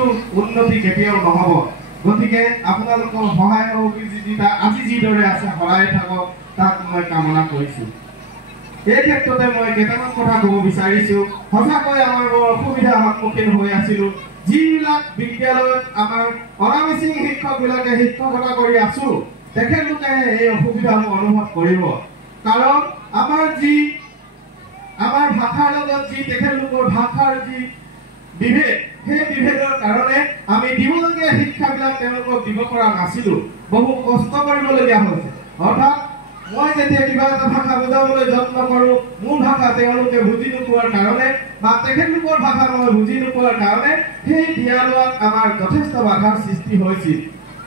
কিন্তু উন্নতি কেতিয়াও নহব গতিকে আপোনালোকৰ সহায় সহযোগিতা আজি যিদৰে আছে সহায় থাকক তাক মই কামনা কৰিছো এই ক্ষেত্ৰতে মই কেইটামান কথা ক'ব বিচাৰিছো সঁচাকৈ আমাৰ বৰ অসুবিধাৰ সন্মুখীন হৈ আছিলো যিবিলাক বিদ্যালয়ত আমাৰ অনামিচিং শিক্ষকবিলাকে শিক্ষকতা কৰি আছো তেখেতলোকে এই অসুবিধাসমূহ অনুভৱ কৰিব কাৰণ আমাৰ ভাষাৰ লগত যি তেখেতলোকৰ ভাষাৰ যি বিভেদ সেই বিভেদৰ কাৰণে আমি দিবলগীয়া শিক্ষাবিলাক তেওঁলোকক দিব পৰা নাছিলো বহু কষ্ট কৰিবলগীয়া হৈছে অৰ্থাৎ মই যেতিয়া কিবা এটা ভাষা বুজাবলৈ যত্ন কৰোঁ মোৰ ভাষা তেওঁলোকে বুজি নোপোৱাৰ কাৰণে বা তেখেতলোকৰ ভাষা মই বুজি নোপোৱাৰ কাৰণে সেই দিয়া লোৱাত আমাৰ যথেষ্ট বাধাৰ সৃষ্টি হৈছিল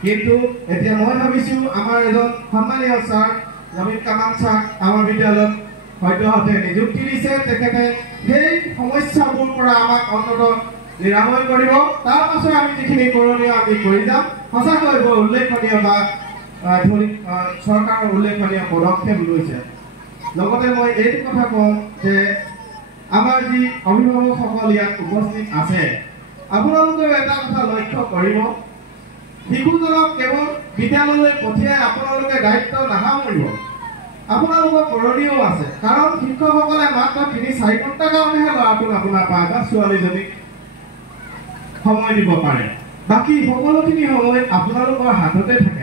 কিন্তু এতিয়া মই ভাবিছো আমাৰ এজন সন্মানীয় ছাৰ নবীন কামাল ছাৰ আমাৰ বিদ্যালয়ত সদ্যহতে নিযুক্তি দিছে তেখেতে সেই সমস্যাবোৰ পৰা আমাক অন্ততঃ নিৰাময় কৰিব তাৰ পাছত আমি যিখিনি কৰণীয় আমি কৰি যাম সঁচাকৈ বৰ উল্লেখনীয় বা চৰকাৰৰ উল্লেখনীয় পদক্ষেপ লৈছে লগতে মই এইটো কথা কওঁ যে আমাৰ যি অভিভাৱকসকল ইয়াত উপস্থিত আছে আপোনালোকেও এটা কথা লক্ষ্য কৰিব শিশুজনক কেৱল বিদ্যালয়লৈ পঠিয়াই আপোনালোকে দায়িত্ব নাসামৰিব আপোনালোকৰ কৰণীয়ও আছে কাৰণ শিক্ষকসকলে মাত্ৰ ৩-৪ ঘণ্টাৰ কাৰণেহে ল'ৰাটোক আপোনাৰ পায় বা ছোৱালীজনীক সময় দিব পাৰে বাকী সকলোখিনি সময় আপোনালোকৰ হাততে থাকে